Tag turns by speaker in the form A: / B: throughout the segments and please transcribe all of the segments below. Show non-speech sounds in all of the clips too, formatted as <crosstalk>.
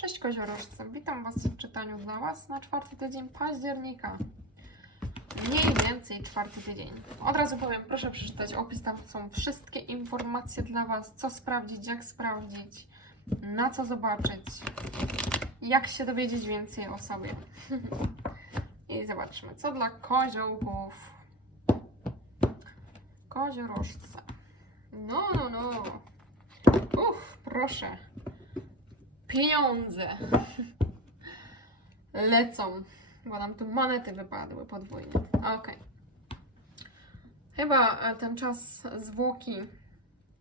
A: Cześć koziorożcy, witam Was w czytaniu dla Was na czwarty tydzień października. Mniej więcej czwarty tydzień. Od razu powiem, proszę przeczytać opis, tam są wszystkie informacje dla Was, co sprawdzić, jak sprawdzić, na co zobaczyć, jak się dowiedzieć więcej o sobie. <laughs> I zobaczmy, co dla koziołków. Koziorożce. No, no, no. Uff, proszę. Pieniądze. <laughs> Lecą. Bo nam tu monety wypadły podwójnie. Okej. Chyba e, ten czas zwłoki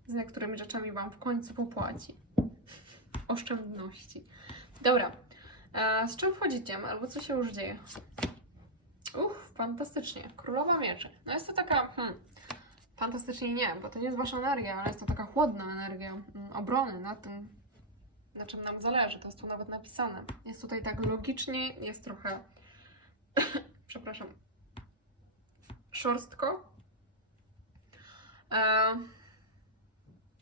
A: z niektórymi rzeczami Wam w końcu popłaci. <laughs> Oszczędności. Dobra. E, z czym wchodzicie? Albo co się już dzieje? Uff, fantastycznie. Królowa mieczy. No jest to taka... Hmm, fantastycznie nie, bo to nie jest Wasza energia, ale jest to taka chłodna energia mm, obrony na tym, na czym nam zależy. To jest tu nawet napisane. Jest tutaj tak logicznie, jest trochę, <coughs> przepraszam, szorstko. E,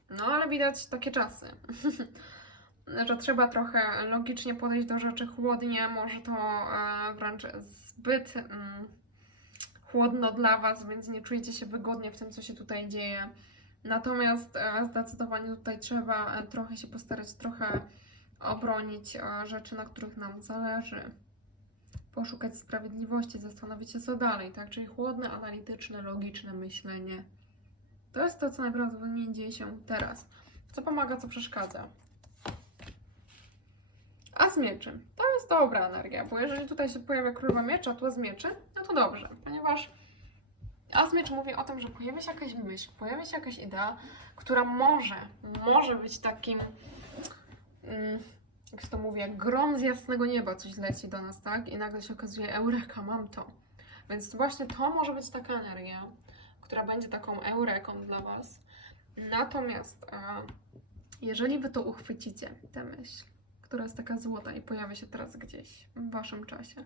A: no, ale widać takie czasy, <laughs> że trzeba trochę logicznie podejść do rzeczy chłodnie. Może to e, wręcz zbyt mm, chłodno dla Was, więc nie czujecie się wygodnie w tym, co się tutaj dzieje. Natomiast e, zdecydowanie tutaj trzeba e, trochę się postarać, trochę obronić e, rzeczy, na których nam zależy. Poszukać sprawiedliwości, zastanowić się co dalej, tak? Czyli chłodne, analityczne, logiczne myślenie. To jest to, co najprawdopodobniej dzieje się teraz. Co pomaga, co przeszkadza. A z mieczy. To jest dobra energia, bo jeżeli tutaj się pojawia królowa miecza, to z mieczy, no to dobrze, ponieważ a z mieczy mówi o tym, że pojawia się jakaś myśl, pojawia się jakaś idea, która może, może być takim, mm, jak to mówi, jak grom z jasnego nieba coś leci do nas, tak? I nagle się okazuje, eureka, mam to. Więc właśnie to może być taka energia, która będzie taką eureką dla Was. Natomiast e, jeżeli Wy to uchwycicie, tę myśl, która jest taka złota i pojawia się teraz gdzieś w Waszym czasie,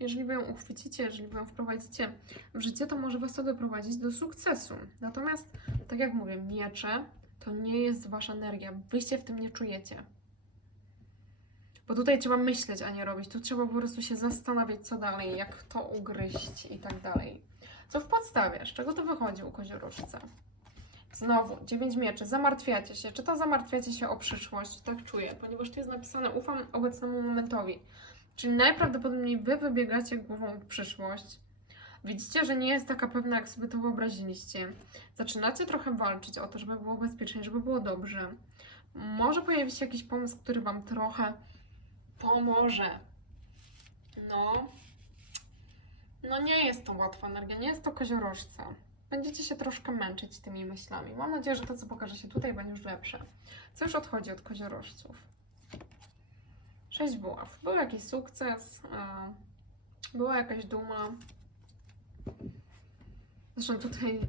A: jeżeli Wy ją uchwycicie, jeżeli Wy ją wprowadzicie w życie, to może Was to doprowadzić do sukcesu. Natomiast, tak jak mówię, miecze to nie jest Wasza energia. Wy się w tym nie czujecie. Bo tutaj trzeba myśleć, a nie robić. Tu trzeba po prostu się zastanawiać, co dalej, jak to ugryźć i tak dalej. Co w podstawie? Z czego to wychodzi u koziorożca? Znowu, dziewięć mieczy. Zamartwiacie się. Czy to zamartwiacie się o przyszłość? Tak czuję, ponieważ tu jest napisane ufam obecnemu momentowi. Czyli najprawdopodobniej Wy wybiegacie głową w przyszłość. Widzicie, że nie jest taka pewna, jak sobie to wyobraziliście. Zaczynacie trochę walczyć o to, żeby było bezpiecznie, żeby było dobrze. Może pojawi się jakiś pomysł, który Wam trochę pomoże. No. No nie jest to łatwa energia, nie jest to koziorożca. Będziecie się troszkę męczyć tymi myślami. Mam nadzieję, że to, co pokaże się tutaj, będzie już lepsze. Co już odchodzi od koziorożców? Sześć buław. Był jakiś sukces, e, była jakaś duma. Zresztą tutaj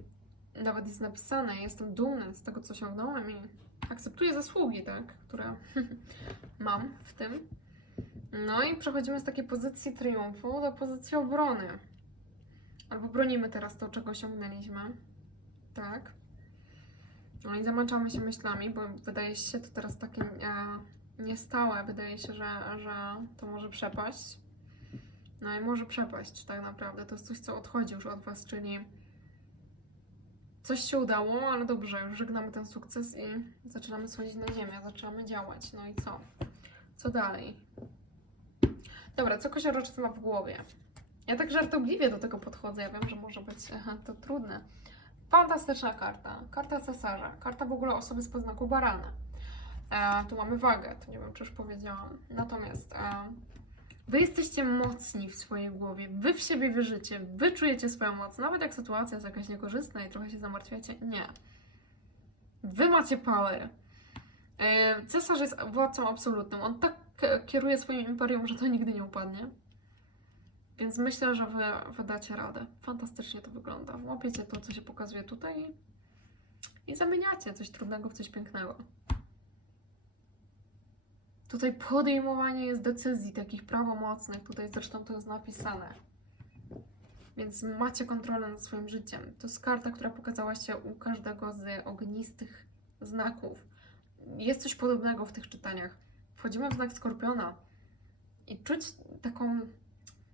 A: nawet jest napisane, jestem dumny z tego, co osiągnąłem i akceptuję zasługi, tak, które <laughs> mam w tym. No i przechodzimy z takiej pozycji triumfu do pozycji obrony. Albo bronimy teraz to, czego osiągnęliśmy. Tak. No i zamęczamy się myślami, bo wydaje się to teraz takie e, niestałe. Wydaje się, że, że to może przepaść. No i może przepaść tak naprawdę. To jest coś, co odchodzi już od Was, czyli coś się udało, ale dobrze, już żegnamy ten sukces i zaczynamy schodzić na ziemię, zaczynamy działać. No i co? Co dalej? Dobra, co koziorożec ma w głowie? Ja tak żartobliwie do tego podchodzę. Ja wiem, że może być to trudne. Fantastyczna karta. Karta cesarza. Karta w ogóle osoby z poznaku barana. E, tu mamy wagę, to nie wiem, czy już powiedziałam. Natomiast e, wy jesteście mocni w swojej głowie. Wy w siebie wierzycie. Wy czujecie swoją moc. Nawet jak sytuacja jest jakaś niekorzystna i trochę się zamartwiacie. Nie. Wy macie power. E, Cesarz jest władcą absolutnym. On tak k- kieruje swoim imperium, że to nigdy nie upadnie. Więc myślę, że wy, wy dacie radę. Fantastycznie to wygląda. Łapiecie to, co się pokazuje tutaj i, zamieniacie coś trudnego w coś pięknego. Tutaj podejmowanie jest decyzji takich prawomocnych. Tutaj zresztą to jest napisane. Więc macie kontrolę nad swoim życiem. To jest karta, która pokazała się u każdego z ognistych znaków. Jest coś podobnego w tych czytaniach. Wchodzimy w znak Skorpiona i czuć taką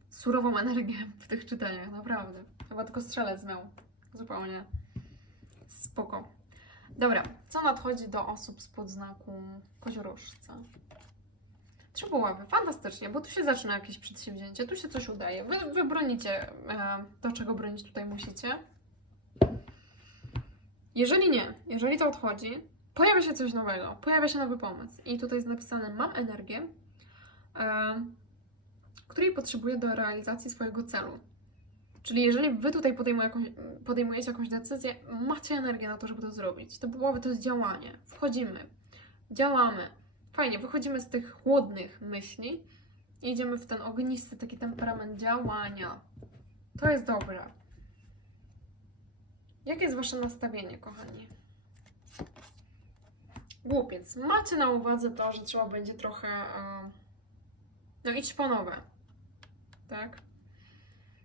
A: surową energię w tych czytaniach, naprawdę. Chyba tylko strzelec miał. Zupełnie spoko. Dobra, co nadchodzi do osób spod znaku koziorożca? Trzy buławy, fantastycznie, bo tu się zaczyna jakieś przedsięwzięcie, tu się coś udaje. Wy, wy bronicie e, to, czego bronić tutaj musicie. Jeżeli nie, jeżeli to odchodzi, pojawia się coś nowego, pojawia się nowy pomysł. I tutaj jest napisane: Mam energię, e, której potrzebuję do realizacji swojego celu. Czyli jeżeli wy tutaj podejmujecie jakąś decyzję, macie energię na to, żeby to zrobić. Te buławy to jest działanie. Wchodzimy, działamy. Fajnie, wychodzimy z tych chłodnych myśli i idziemy w ten ognisty taki temperament działania. To jest dobre. Jakie jest wasze nastawienie, kochani? Głupiec. Macie na uwadze to, że trzeba będzie trochę e, no iść po nowe. Tak?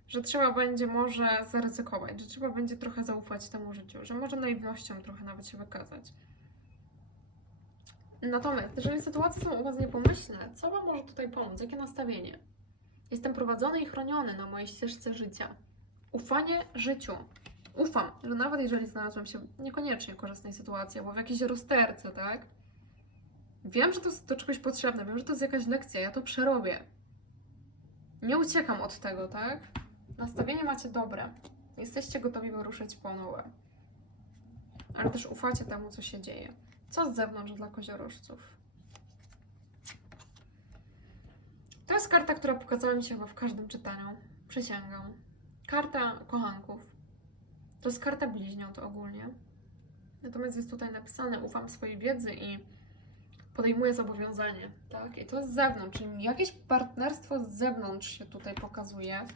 A: Że trzeba będzie może zaryzykować, że trzeba będzie trochę zaufać temu życiu, że może naiwnością trochę nawet się wykazać. Natomiast, jeżeli sytuacje są u Was niepomyślne, co Wam może tutaj pomóc? Jakie nastawienie? Jestem prowadzony i chroniony na mojej ścieżce życia. Ufanie życiu. Ufam, że nawet jeżeli znalazłem się w niekoniecznie korzystnej sytuacji, albo w jakiejś rozterce, tak? Wiem, że to jest do czegoś potrzebne, wiem, że to jest jakaś lekcja, ja to przerobię. Nie uciekam od tego, tak? Nastawienie macie dobre. Jesteście gotowi wyruszyć po nowe. Ale też ufacie temu, co się dzieje. Co z zewnątrz dla koziorożców? To jest karta, która pokazała mi się chyba w każdym czytaniu. Przysięgam. Karta kochanków. To jest karta bliźniąt ogólnie. Natomiast jest tutaj napisane, ufam swojej wiedzy i podejmuję zobowiązanie, tak? I to z zewnątrz, czyli jakieś partnerstwo z zewnątrz się tutaj pokazuje.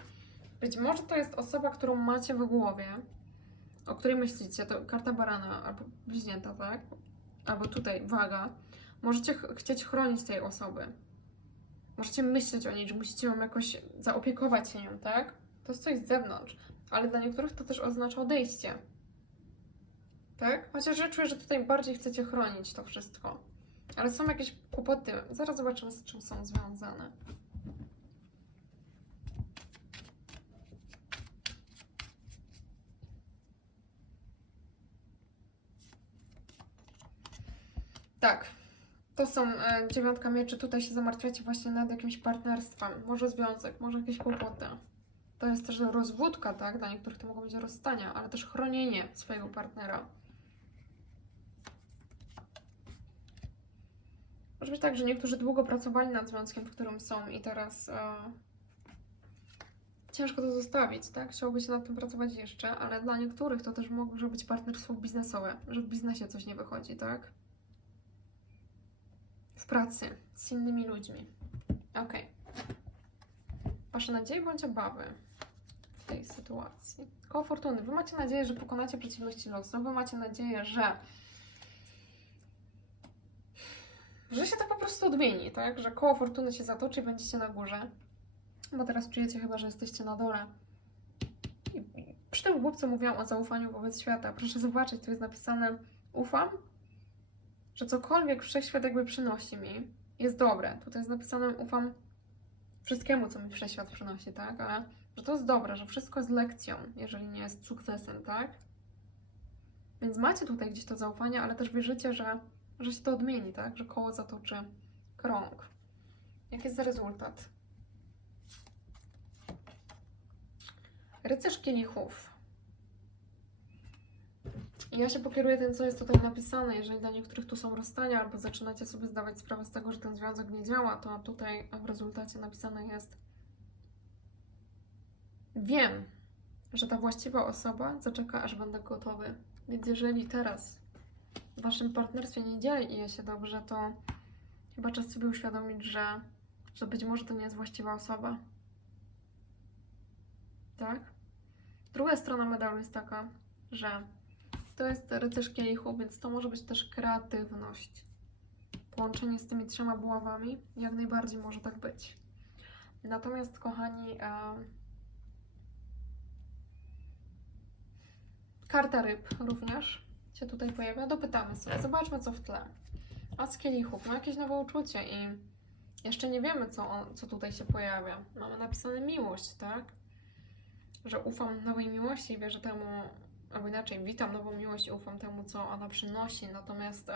A: Być może to jest osoba, którą macie w głowie, o której myślicie, to karta barana albo bliźnięta, tak? Albo tutaj waga. Możecie ch- chcieć chronić tej osoby. Możecie myśleć o niej, że musicie ją jakoś zaopiekować się nią, tak? To jest coś z zewnątrz. Ale dla niektórych to też oznacza odejście. Tak? Chociaż ja czuję, że tutaj bardziej chcecie chronić to wszystko. Ale są jakieś kłopoty. Zaraz zobaczymy, z czym są związane. Tak. To są e, dziewiątka mieczy. Tutaj się zamartwiacie właśnie nad jakimś partnerstwem. Może związek, może jakieś kłopoty. To jest też rozwódka, tak? Dla niektórych to mogą być rozstania, ale też chronienie swojego partnera. Może być tak, że niektórzy długo pracowali nad związkiem, w którym są i teraz e, ciężko to zostawić, tak? Chciałoby się nad tym pracować jeszcze, ale dla niektórych to też może być partnerstwo biznesowe, że w biznesie coś nie wychodzi, tak? W pracy z innymi ludźmi. Okej. Wasze nadzieje bądź obawy w tej sytuacji. Koło fortuny. Wy macie nadzieję, że pokonacie przeciwności losu. Wy macie nadzieję, że że się to po prostu odmieni, tak? Że koło fortuny się zatoczy i będziecie na górze. Bo teraz czujecie chyba, że jesteście na dole. I przy tym głupcu mówiłam o zaufaniu wobec świata. Proszę zobaczyć, tu jest napisane ufam, że cokolwiek wszechświat jakby przynosi mi, jest dobre. Tutaj jest napisane ufam wszystkiemu, co mi wszechświat przynosi, tak? Ale że to jest dobre, że wszystko jest lekcją, jeżeli nie jest sukcesem, tak? Więc macie tutaj gdzieś to zaufanie, ale też wierzycie, że że się to odmieni, tak? Że koło zatoczy krąg. Jaki jest rezultat? Rycerz kielichów. I Ja się pokieruję tym, co jest tutaj napisane. Jeżeli dla niektórych tu są rozstania, albo zaczynacie sobie zdawać sprawę z tego, że ten związek nie działa, to tutaj w rezultacie napisane jest Wiem, że ta właściwa osoba zaczeka, aż będę gotowy. Więc jeżeli teraz w waszym partnerstwie nie dzieje się dobrze, to chyba czas sobie uświadomić, że, że być może to nie jest właściwa osoba. Tak? Druga strona medalu jest taka, że to jest rycerz kielichu, więc to może być też kreatywność. Połączenie z tymi trzema buławami jak najbardziej może tak być. Natomiast, kochani, e, karta ryb również się tutaj pojawia. Dopytamy sobie, zobaczmy co w tle. A z kielichów, no jakieś nowe uczucie i jeszcze nie wiemy, co, on, co tutaj się pojawia. Mamy napisane miłość, tak? Że ufam nowej miłości i wierzę temu, albo inaczej, witam nową miłość i ufam temu, co ona przynosi. Natomiast e,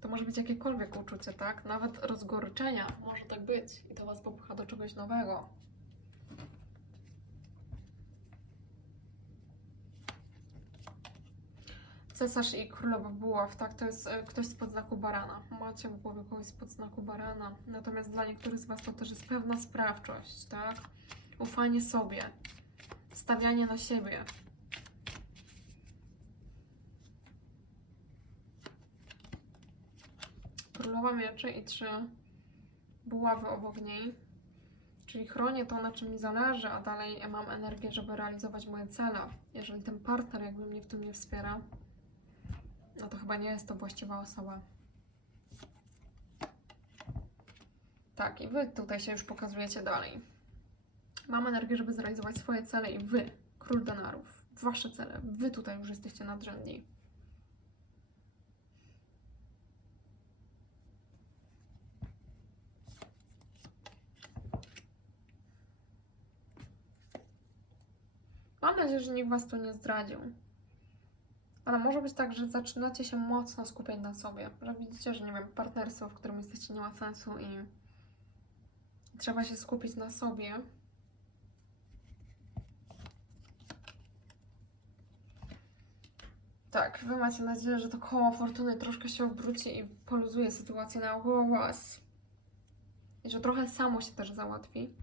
A: to może być jakiekolwiek uczucie, tak? Nawet rozgoryczenia może tak być i to Was popycha do czegoś nowego. Cesarz i królowa buław, tak, to jest e, ktoś spod znaku barana. Macie w głowie kogoś spod znaku barana. Natomiast dla niektórych z Was to też jest pewna sprawczość, tak? Ufanie sobie, stawianie na siebie. Królowa mieczy i trzy buławy obok niej. Czyli chronię to, na czym mi zależy, a dalej mam energię, żeby realizować moje cele. Jeżeli ten partner jakby mnie w tym nie wspiera, no to chyba nie jest to właściwa osoba. Tak, i wy tutaj się już pokazujecie dalej. Mam energię, żeby zrealizować swoje cele i wy, król denarów, wasze cele, wy tutaj już jesteście nadrzędni. Mam nadzieję, że nikt was tu nie zdradził. Ale może być tak, że zaczynacie się mocno skupiać na sobie. Że widzicie, że nie wiem, partnerstwo, w którym jesteście, nie ma sensu i trzeba się skupić na sobie. Tak, wy macie nadzieję, że to koło fortuny troszkę się obróci i poluzuje sytuację naokoło was. I że trochę samo się też załatwi.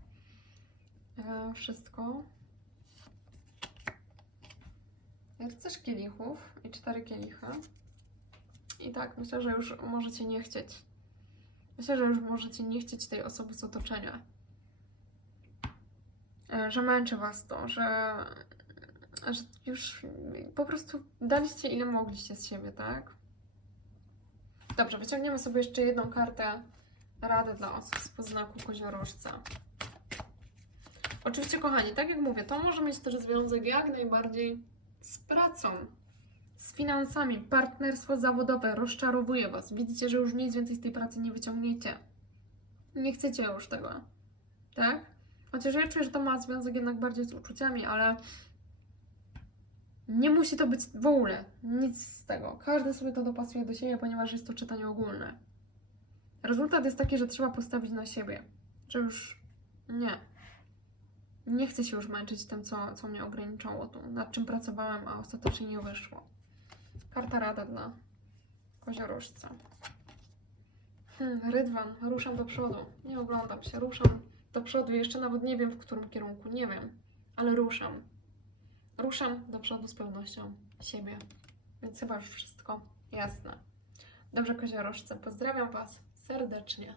A: E, wszystko. Rycerz kielichów i cztery kielichy. I tak, myślę, że już możecie nie chcieć. Myślę, że już możecie nie chcieć tej osoby z otoczenia. E, Że męczy was to, że, że już po prostu daliście ile mogliście z siebie, tak? Dobrze, wyciągniemy sobie jeszcze jedną kartę rady dla osób z poznaku koziorożca. Oczywiście, kochani, tak jak mówię, to może mieć też związek jak najbardziej z pracą, z finansami, partnerstwo zawodowe rozczarowuje Was. Widzicie, że już nic więcej z tej pracy nie wyciągniecie. Nie chcecie już tego, tak? Chociaż ja czuję, że to ma związek jednak bardziej z uczuciami, ale nie musi to być w ogóle nic z tego. Każdy sobie to dopasuje do siebie, ponieważ jest to czytanie ogólne. Rezultat jest taki, że trzeba postawić na siebie, że już nie. Nie chcę się już męczyć tym, co, co mnie ograniczało tu, nad czym pracowałem, a ostatecznie nie wyszło. Karta rada dla koziorożca. Hmm, Rydwan, ruszam do przodu. Nie oglądam się, ruszam do przodu. Jeszcze nawet nie wiem, w którym kierunku, nie wiem, ale ruszam. Ruszam do przodu z pewnością siebie. Więc chyba już wszystko jasne. Dobrze, koziorożce, pozdrawiam Was serdecznie.